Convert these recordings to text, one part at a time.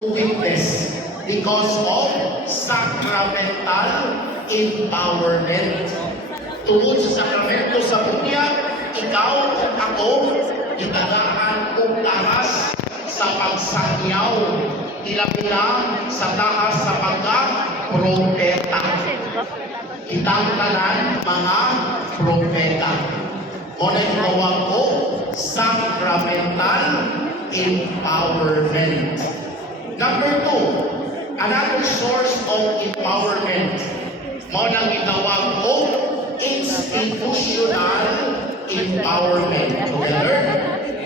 witness because of sacramental empowerment. Tungod sa sakramento sa bunyag, ikaw at ako, itagaan kong taas sa pagsangyaw, ilang sa taas sa pagka-propeta. Kitang tanan mga propeta. Ngunit tawag ko, sacramental empowerment. Number 2, another source of empowerment. Mo nang itawag ko, institutional empowerment. Together,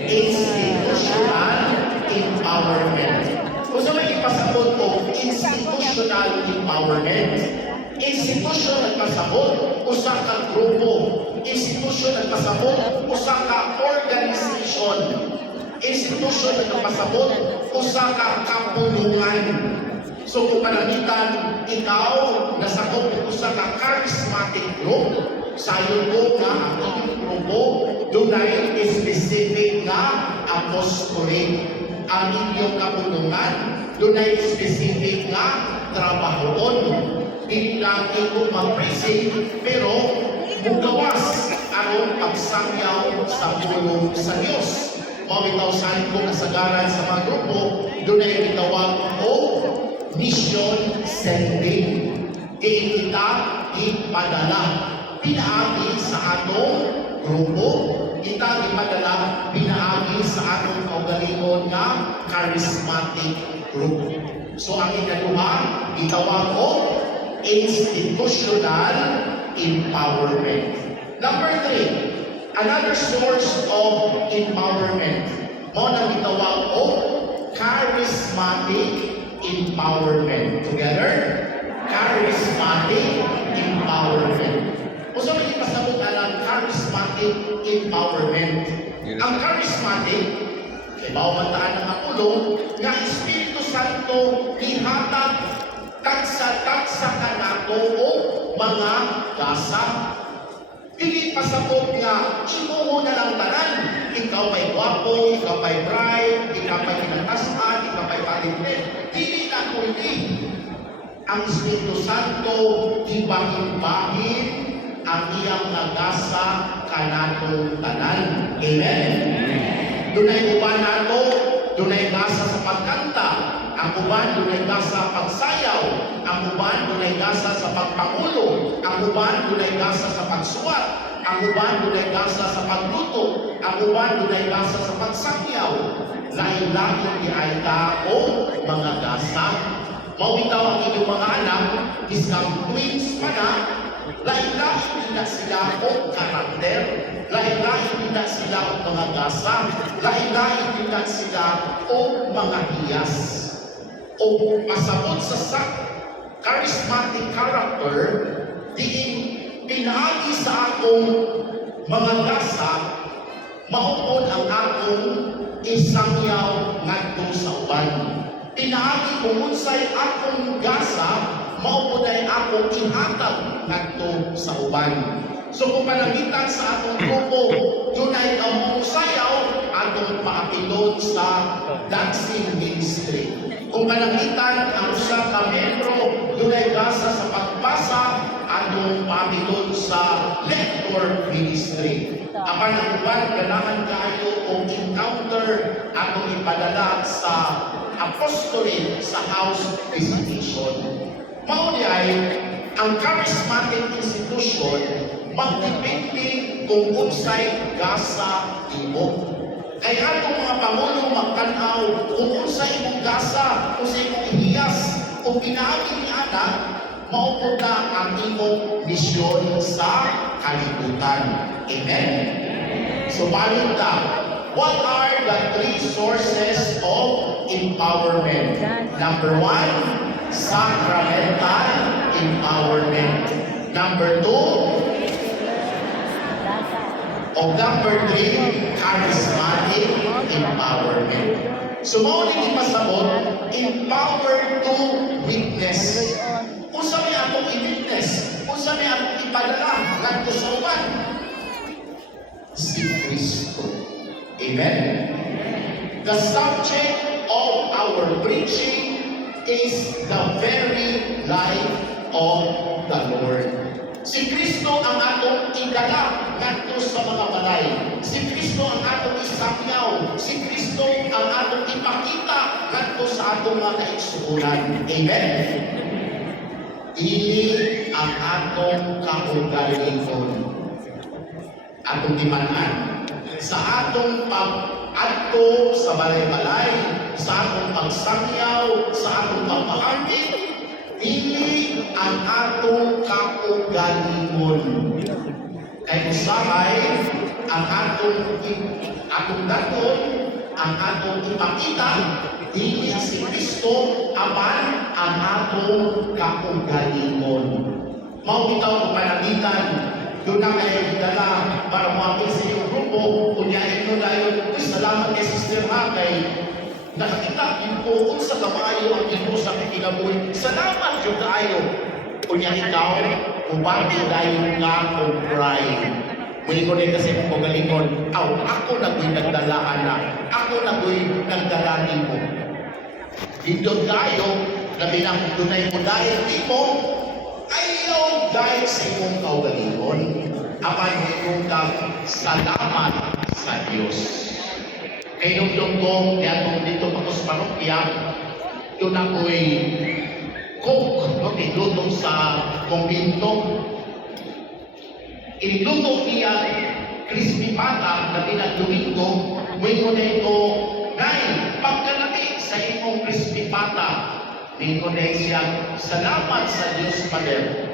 institutional empowerment. Kung sa may ipasabot ko, institutional empowerment. Institution nagpasabot, usa ka grupo. Institution nagpasabot, usa ka organization. Institution nagpasabot, usa ka kapulungan. So kung panamitan, ikaw nasakop usa ka charismatic group, sayon ko nga ang inyong grupo, dunay specific nga apostolic. Ang inyong kapulungan, dunay specific nga trabahoon. Hindi lang ito mag-present, pero mugawas ang pagsangyaw sa pulong sa Diyos. Mawitawsan ko kasagaran sa mga grupo, doon ay itawag o mission sending. Di kita ipadala. Pinaagi sa atong grupo, kita ipadala pinaagi sa atong kaugalingon nga charismatic group. So ang ikaduha, itawag o institutional empowerment. Number 3, another source of empowerment. Mo nang itawag o charismatic empowerment. Together, charismatic empowerment. O sa may ipasabot ang charismatic empowerment. Ang charismatic, kay bawang ng Apulo, nga Espiritu Santo ihatag taksa-taksa ka nato o mga gasa. Dili pasabot nga, imo na lang tanan. Ikaw may gwapo, ikaw may bright, ikaw may kinatasan, ikaw may talented. Dili na kundi. Ang Espiritu Santo, ibahin-bahin ang iyang nagasa kanatong tanan. Amen? Dunay uban nato, dunay gasa sa pagkanta. Ang uban dunay gasa pagsayaw, ang uban dunay gasa sa pagpangulo, ang uban dunay gasa sa pagsuwat, ang uban dunay gasa sa pagluto, ang uban dunay gasa sa pagsangyaw. Lain-lain di ay tao mga gasa. Mawitaw ang inyong mga anak, isang twins pa na, lain-lain din sila o karakter, lain-lain din sila o mga gasa, lain-lain din sila o mga hiyas. O pasabot sa charismatic character, diin pinagi sa akong mga gasa, maupod ang akong isangyaw ngadto sa uban. Pinagi kung unsay akong gasa, maupod ay akong ihatag ngadto sa uban. So kung panagitan sa atong grupo, doon ay kamong sayaw, atong paapilon sa dancing ministry. Kung panagitan ang usa ka membro, doon ay gasa sa pagbasa, atong paapilon sa lector ministry. Apan ang uban, ganahan kayo o encounter atong ipadala sa apostolate sa house visitation. Mao ay ang charismatic institution magdepende kung unsay gasa imo. Kaya atong mga pangulong magtanaw kung unsay imong gasa, unsay imong ihiyas, kung pinaagi ni anak, maupod na ang imong misyon sa kalibutan. Amen? So, balik ta. What are the 3 sources of empowerment? Number 1, sacramental empowerment. Number 2, o number 3, charismatic empowerment. So, mauling ipasabot, empowered to witness. Kung sa may akong i-witness, kung sa may akong ipadala, nagto sa uban, si Kristo. Amen? The subject of our preaching is the very life of the Lord. Si Kristo ang atong idala ngadto sa mga balay. Si Kristo ang atong isakyaw. Si Kristo ang atong ipakita ngadto sa atong mga kaigsuonan. Amen. Dili ang atong kaugalingon. Atong timanan sa atong pag-adto sa balay-balay, sa atong pagsakyaw, sa atong pagpahangin, dili ang atong kaugalingon. Kay usahay ang atong daton, ang atong ipakita, dili si Kristo apan ang atong kaugalingon. Mao bitaw kung panamitan, doon na kayo dala para mapil sa iyong grupo, kunyain mo dayon, salamat kay Sister Hakay, nakakita yung po sa kamayo ang ito sa kinabuhi. Salamat yung tayo. Kunya ikaw, kumati dayon nga o cry. Muli ko rin kasi kung galingon, ako na ko'y nagdalaan na. Ako na ko'y nagdalanin mo. Dito tayo, na binang-dunay mo dahil mo, ayaw dahil sa imong kaugalingon. Apan ikong salamat sa Diyos. Kay nung ko, kaya dito ako sa parokya, doon ako'y cook, nilutong sa kumbinto. Iniluto niya crispy pata na pinag-Domingo, may ko na ito, Nay, pagkalami sa imong crispy pata, may ko na siya, salamat sa Diyos, Father.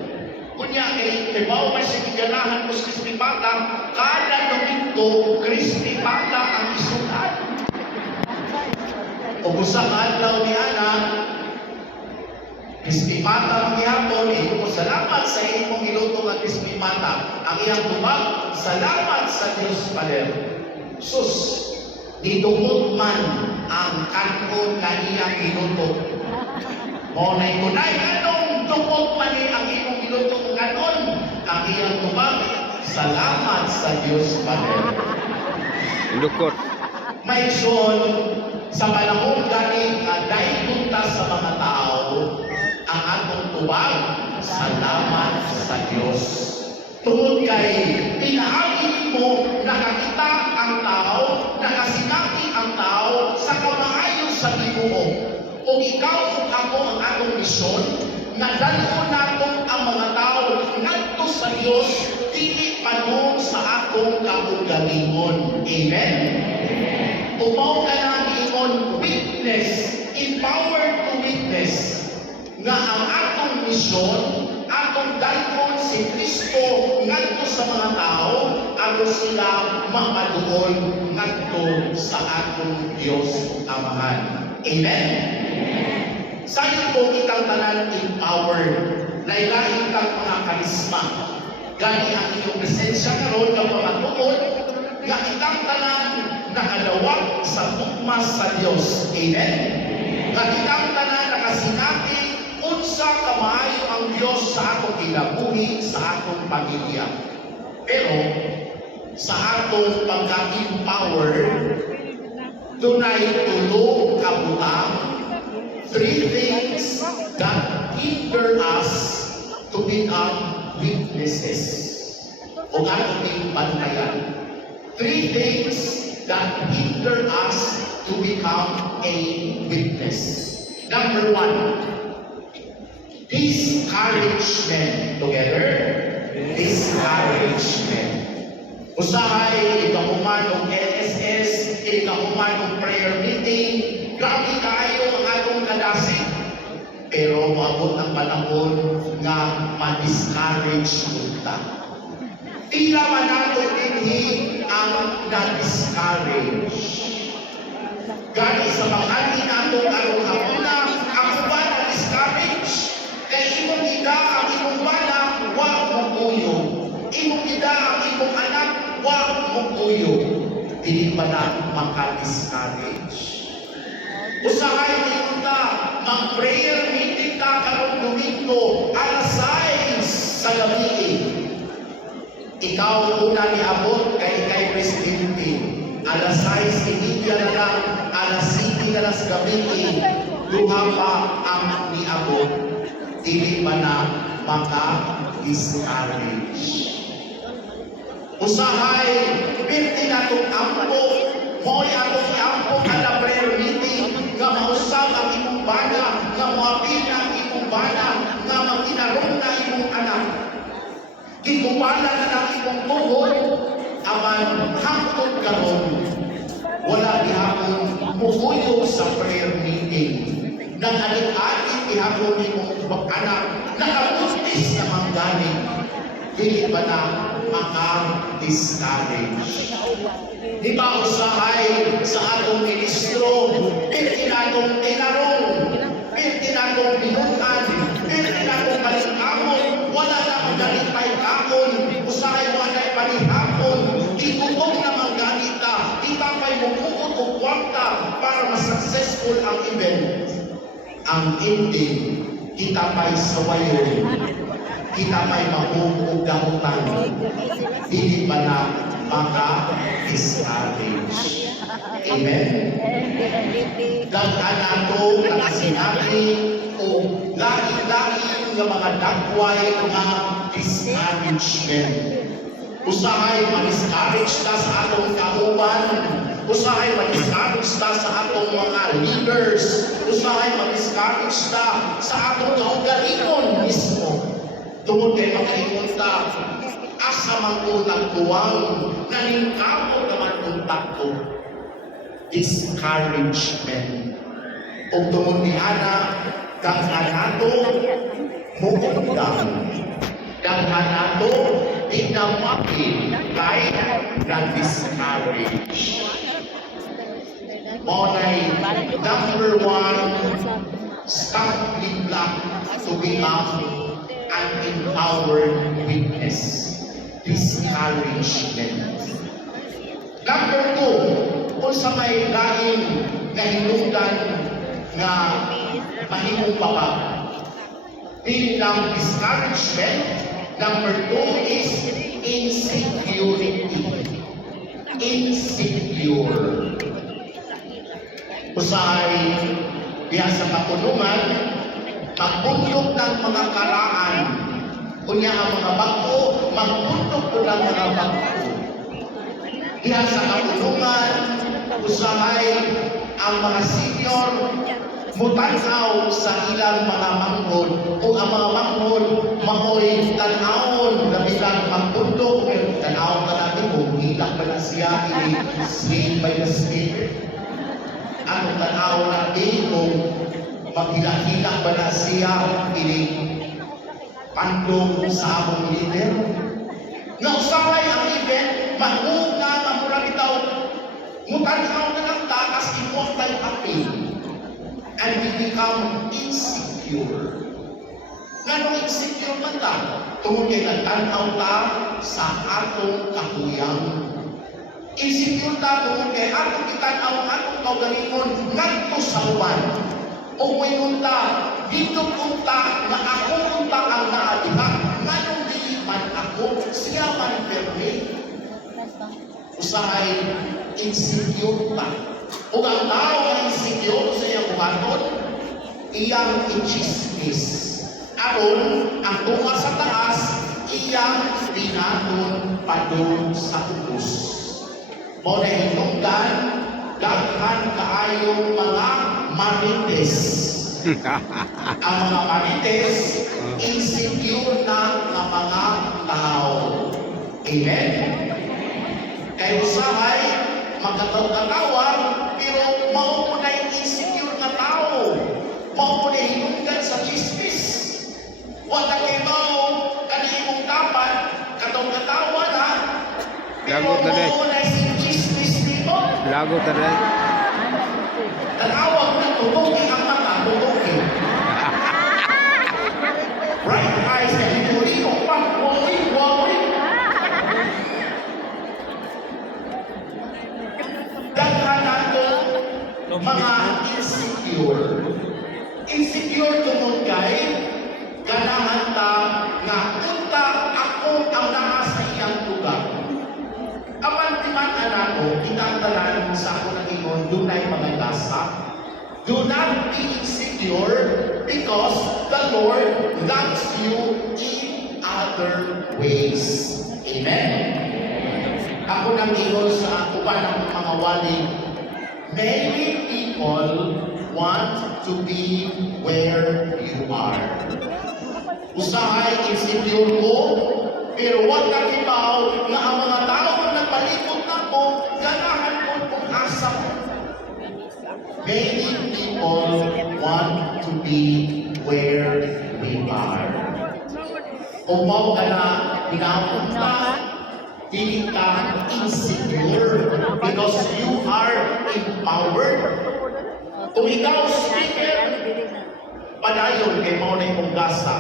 Kunya kay tibaw may sigiganahan mo sa crispy pata, kada Domingo, crispy pata ang isulat. O kusang adlaw ni Ana, crispy pata ang ihapon, ito ko salamat sa imong iluto nga crispy pata. Ang iyang tubag, salamat sa Diyos, Father. Sus, didungot man ang kanon na iyang iluto. Monay ko na, anong dungot man ang imong iluto ng kanon? Ang iyang tubag, salamat sa Diyos, Father. Lukot. May son, sa panahon gani dahil punta sa mga tao, ang atong tubag, salamat sa Diyos. Tungod kay pinaagi mo, nakakita ang tao, nakasinati ang tao sa kamaayon sa Ginoo. O ikaw ug ako ang atong misyon, nadalon naton ang mga tao ngadto sa Dios, dili padung sa atong kaugalingon. Amen. Umaw ka na ingon witness, empowered to witness, nga ang atong misyon, atong dalhon si Kristo ngadto sa mga tao, aron sila mapaduol ngadto sa atong Dios Amahan. Amen. Sayon po kitang tanan empowered, lain-lain kang mga karisma. Gani ang iyong presensya karon nga pamatuod, nga kitang tanan nakadawat sa tugma sa Dios. Amen. Nga kitang tanan nakasinati unsa kamaayo ang Dios sa atong kinabuhi, sa atong pamilya. Pero sa atong pagka-empower, dunay tulo ka butang, 3 things that hinder us to become witnesses. O atong bantayan. 3 things that hinder us to become a witness. Number 1, discouragement. Together, discouragement. Usahay, ikahuman o LSS, ikahuman o prayer meeting, grabe kayo ang atong kadasig. Pero maabot ang panahon nga ma-discourage kita. Tila man nato dinhi ang na-discourage. Gani sa pag-agi nato arong hapuna, ako ba na-discourage? Kay imong ida ang imong bana, wa mo kuyo. Imong ida ang imong anak, wa mo kuyo. Dili pa na maka-discourage. Usahay niyo ta, mag-prayer meeting ta karong Domingo, alas 6 sa gabi. Ikaw una ni abot kay presidente. Alas 6 imidya na lang, alas 7 na lang sa gabi. duha pa ang niabot, dili ba na maka-discourage. Usahay, pinti na itong ampo, mo'y atong ampo kada prayer meeting, nga mausap ang imong bana, nga muapin ang imong bana, nga magkinarong na imong anak. Gigubala na ng imong tuhod, aman hangtod karon, wala gihapon muhuyo sa prayer meeting. Nang alit-alit gihapon imong anak, nakabuntis na manggaling, dili ba na maka-discourage. Di ba usahay sa atong ministro, pinti natong tinarong, pinti natong binukan, pinti natong balikamon, wala na magalipay kakon, usahay mo anay palihapon, itutok na mangganita, itapay mo kukot o kwarta para mas-successful ang event. Ang ending, kitapay sa wayon, kita may mabuong gamutan, hindi ba na maka-discourage. Amen? Daghan nato nakasinabi o lagi-lagi ng mga dagway nga discouragement. Usahay ma-discourage ta sa atong kauban, usahay ma-discourage ta sa atong mga leaders, usahay ma-discourage ta sa atong kaugalingon mismo. Tungod kay makaingon ta, asa man ko nagtuwang, naningkamot naman kong takto. Discouragement. O tungod ni Ana, daghan nato, muundang. Daghan nato, tinamakin, kay na-discourage. Monay, number one, stumbling block to become an empowered witness. Discouragement. Number two, kung sa may laing kahinungdan nga mahimong papa. Bilang discouragement, number two is insecurity. Insecure. Usahay diya sa kapulungan, magbundok ng mga karaan, kunya ang mga bangko, magbundok po ng mga bangko. Diya sa kapulungan, usahay ang mga senior, mutanaw sa ilang mga manghod, o ang mga manghod, makoy tanawon, na bilang magbundok, tanawon na natin kung ilang ba na siya, slain by the Spirit. Ang tanawon natin kung maghilang-hilang ba na siya, pandong sa among leader. Nga usapay ang event, mahug na ang mula bitaw, mutanaw na ng taas, immortal appeal. And we become insecure. Ganong insecure man ta? Tungod kay nagtanaw ta sa atong kakuyang. Insecure ta tungod kay atong kitanaw ang atong kaugalingon ngadto sa uban. O mayroon ta, dito punta na ako punta ang naadiha. Nganong dili man ako, siya man permit. Usahay, insecure ta. Kung ang tao ay insecure sa iyang buhaton, iyang i-chismis. Aron, ang tunga sa taas, iyang binaton padung sa ubos. Mo na hinungdan, daghan kaayong mga marites. Ang mga marites, insecure na ng mga tao. Amen? Kaya usahay, magkataw-katawag, pero mauunay insecure na tao. Mauunay hinunggan sa chismis. Wala kayo kanina mong dapat, kataw-katawa na, pero mauunay sa chismis dito. Lagot na rin. Tanawag na tutukin ang mga tutukin. Bright eyes na hindi ko pang woy. Daghan nato mga insecure. Insecure tungod kay ganahan ta nga unta ako ang naa sa iyang lugar. Apan timan-anan ko, kita tanan sa ako nag-ingon, dunay mga lasa. Do not be insecure because the Lord loves you in other ways. Amen? Ako nang ingon sa uban ng mga wali, many people want to be where you are. Usahay insecure ko, pero wag nakibaw na ang mga tao na nagpalikod na ko, ganahan ko kung asa ko. Many people want to be where we are. Kung mao ka na pinapunta, hindi ka insecure because you are empowered. Kung ikaw speaker, padayon kay mao na imong gasa.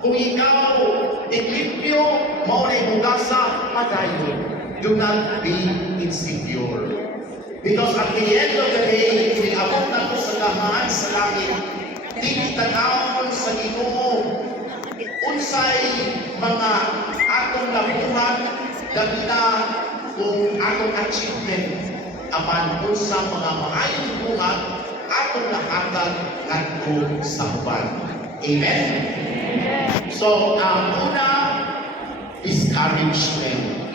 Kung ikaw eklipyo, mao na imong gasa, padayon. Do not be insecure. Because at the end of the day, iniabot na ko sa lahat sa langit, hindi tanawon sa Ginoo unsay mga atong nabuhat, dabina kung atong achievement, apan unsa mga maayong buhat atong nahatag ngadto sa uban. Amen? So, ang una, discouragement.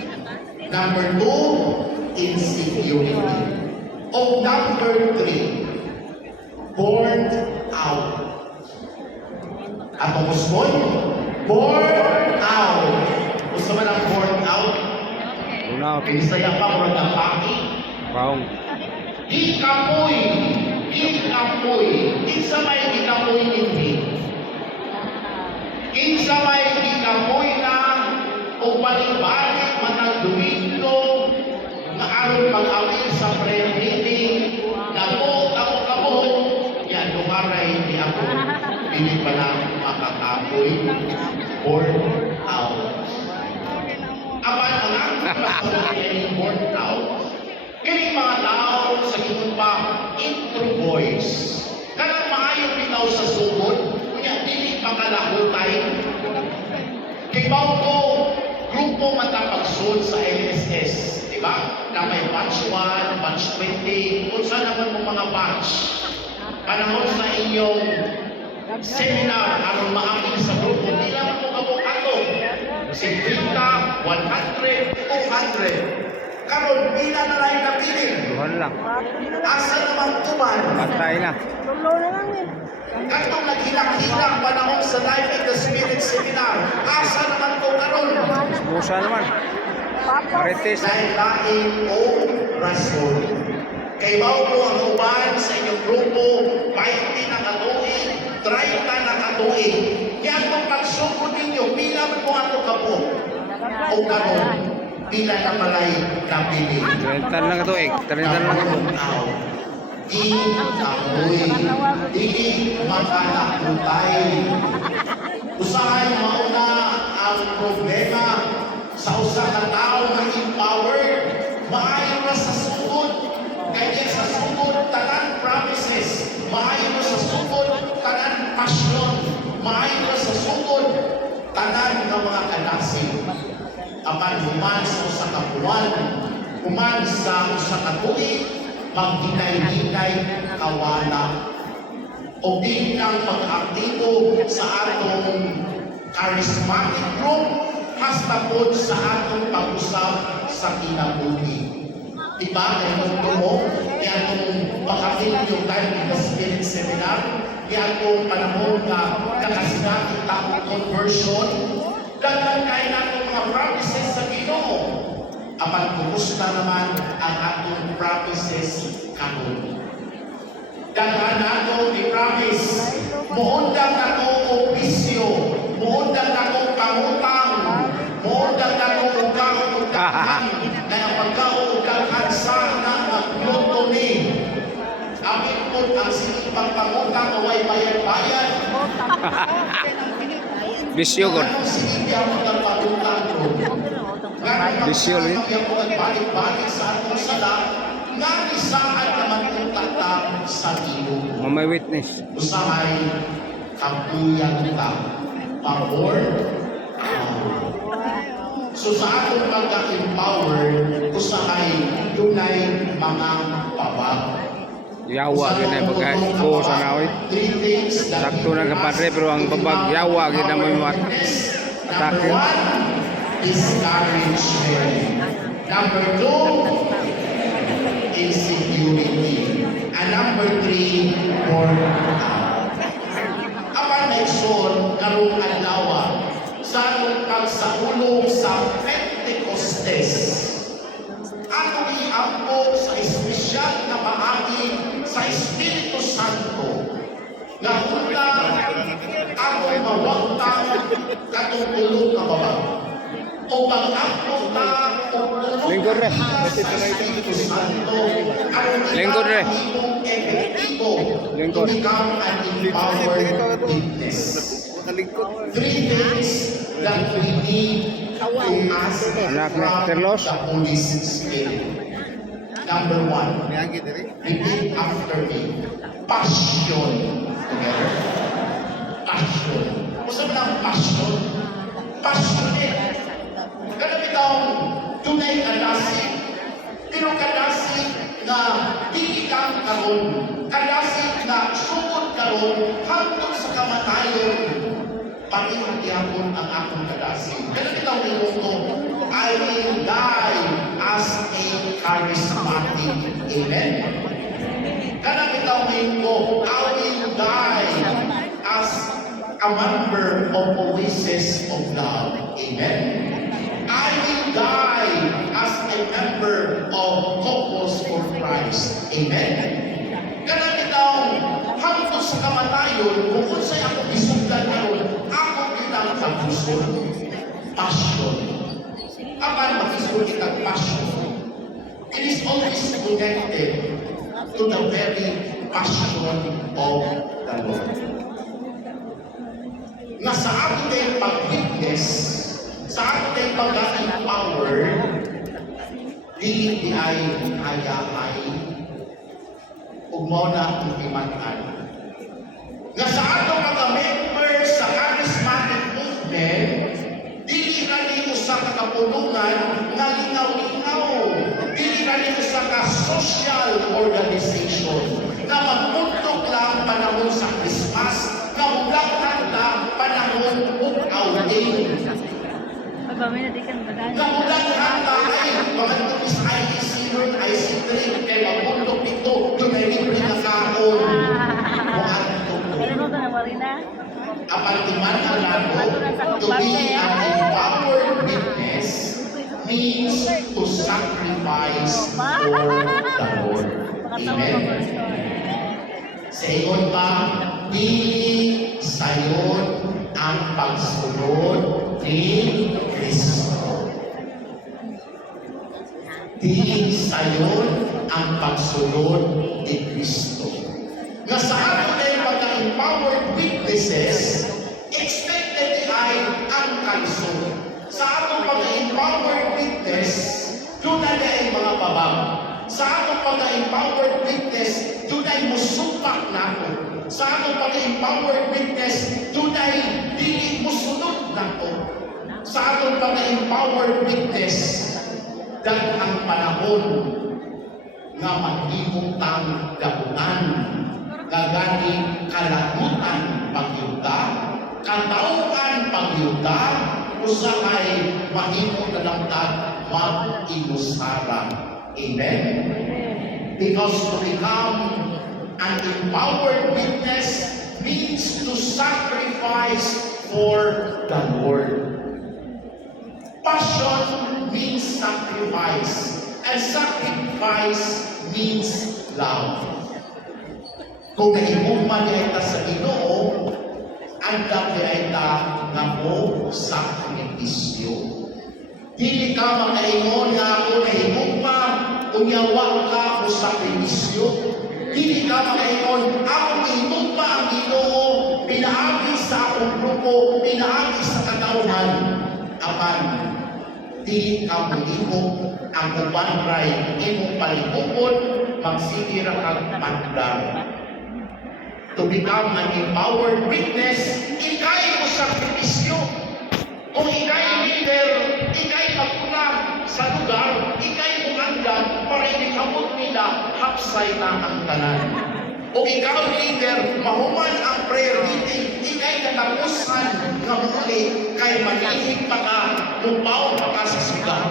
Number 2, insecurity. O number 3, born out. At ang usbon, born out. Gusto man ang born out? Una, Pinisaya pa, murag ang paki. paong. Ikapoy. Kinsa may ikapoy hindi. Kinsa may ikapoy na o balik-balik matang Domingo na aron pag-awil sa prayer meeting, ako, yan, lumaray ni ako, hindi pa na makakapoy, born out. Apan ang akong masasabi ay born out, kini mga tao sa ginong pa, intro voice. Kanang maayong bitaw sa sugod, kunya, dili makalahutay. Kay ko, grupo matapagsud sa LSS, di ba? Na may batch 1, batch 20, kung saan naman mo mga batch. Panahon sa inyong seminar, aron maaming sa grupo, di lang mo kabong ato. 50, 100, 200. Karon pila na lang nabilin. Tuhan lang. Asa naman tuman? Patay na. Katong naghilang-hilang panahon sa Life in the Spirit Seminar, asa naman to karon? Musa naman. Marites. Dahil lain o rason. Kay mao po ang uban sa inyong grupo, 20 na katuig, 30 na katuig. Kaya kung pagsugod ninyo, pila man po ato kapo. O karon, pila na malay napili. 30 lang ito eh. 30 lang ito. Di amoy, di makalakutay. Usahay mauna ang problema sa usa ka tao na empowered, maayo na sa sugod. Kaya sa sugod, tanan promises. Maayo na sa sugod, tanan passion. Maayo na sa sugod, tanan ng mga kalasin. Apan human sa usa ka buwan, human sa usa ka tuig, maghinay-hinay kawala. O di lang pag-aktibo sa atong charismatic group, hasta po sa atong pag-usap sa kinabuhi. Diba? Kaya mo, kaya itong pag-aktibo yung Life in the Spirit Seminar, kaya itong panahon na nakasinakit ang conversion, dagdag kayo natin mga promises sa Ginoo. Apan kumusta naman ang atong promises karon? Daghan nato i-promise, muundang nato og bisyo, muundang nato pangutang, muundang nato og kaon og daghan, na ang pagkaon og daghan sana magluto ni. Amin po ang sinipang pangutang o way bayad-bayad. Bisyo ko. Anong sinipang pangutang ko? Bisyo rin. Balik-balik sa atong sala, nga isaan naman kong tatang sa iyo. Mamay witness. Usahay, kapuyan ka, pabor. So sa atong pagka-empower, usahay, dunay mga pabag. Yawa gid na pagko sa naoy. Sakto na kapadre pero ang babag yawa gid na may atake. Number 1, discouragement. Number 2, insecurity. And number 3, burnout. Apan nagson karong adlaw sa atong pagsaulong sa Pentecostes. Atong iampo sa espesyal na paagi sa Espiritu Santo nga unang atong mawagtang katong tulog ka baba. O pag-ampo ta o tulog Lingkod re. Espiritu Santo Lingkod re. epektibo to Lingkod. become an empowered witness. 3 things that we need to ask Anak ni from Terlos. the Holy Spirit. Number 1, repeat after me. Passion. Together. Passion. Kung saan ang passion? Passionate. Kada bitaw, tunay kadasig. Pero kadasig na dili kang karon. Kadasig na sugod karon hangtod sa kamatayon. Pag-ihapon ang akong kadasig. Kada bitaw niluto, I will die as a charismatic. Amen? Kada bitaw niluto, I will die as a member of Oasis of Love. Amen? I will die as a member of Couples for Christ. Amen? Kana bitaw, hangtod sa kamatayon, kung unsay ako gisugdan karon, ako kitang pagkusod. Passion. Apan makisugod kitang passion. It is always connected to the very passion of the Lord. Na sa ating tayong pag-witness, sa ating tayong pag-empower, dili ay hayahay, ug mao na ang iman-an. Nga sa atong mga member sa charismatic movement, dili na dito sa kakapulungan nga lingaw-lingaw, dili na dito sa ka-social organization na magpuntok lang panahon sa Christmas, nga muglakan lang panahon ug outing. Kamulan hata ay pagandong sa IEC nun, IC3, kay mabundok dito, tunay libre na kaon. Apan timan ang lago, to be an empowered witness means to sacrifice for the Lord. Amen? Sa ingon pa, dili sayon ang pagsunod ni Kristo. Dili sayon ang pagsunod ni Kristo. Nga sa ato na yung pagka-empowered witnesses, expected ay ang kalusot. Sa atong pagka-empowered witness, doon na yung mga babang. Sa atong pagka-empowered witness, doon ay musupak na ako. Sa atong pagka-empowered witness, doon ay dili musunod na ako. Sa atong pagka-empowered witness, daghang panahon nga maghimutang dapunan, nga gani kalagutan pagyuta, katauhan pagyuta, usahay mahimo na lang mag-inusara. Amen? Because to become an empowered witness means to sacrifice for the Lord. Passion means sacrifice, and sacrifice means love. Kung nahimugman niya ita sa Ginoo, ang dami ay ita nga mo sakripisyo. Dili ka makaingon nga ako nahimugma, unyawa ka mo sakripisyo. Dili ka makaingon, ako nahimugma ang Ginoo, pinaagi sa akong grupo, pinaagi sa katauhan. Apan, dili ka malihog ang ubanray, imong palihugod, magsigira kang mandar. To become an empowered witness, ikay mo sakripisyo. Kung ikay leader, ikay magpuna sa lugar, ikay umandan para inikamot nila nila hapsay na ang tanan. O ikaw leader, mahuman ang prayer meeting, ikay katapusan nga muli kay manihig pa ka, mupaw pa ka sa sigaw.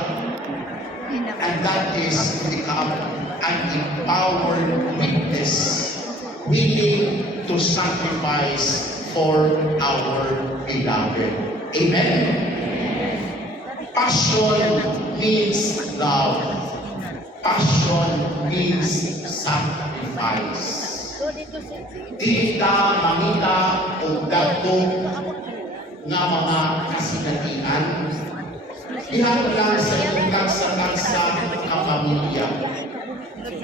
And that is to become an empowered witness, willing to sacrifice for our beloved. Amen? Passion means love. Passion means sacrifice. Dita mangita o dagko nga mga kasinatian. Ilang lang sa inyong kansa-kansa ng pamilya.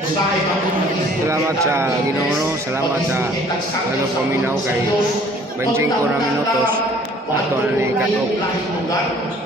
Usahay pa po Salamat sa Ginoo, salamat sa paminaw kay 25 na minutos ato na ni katok.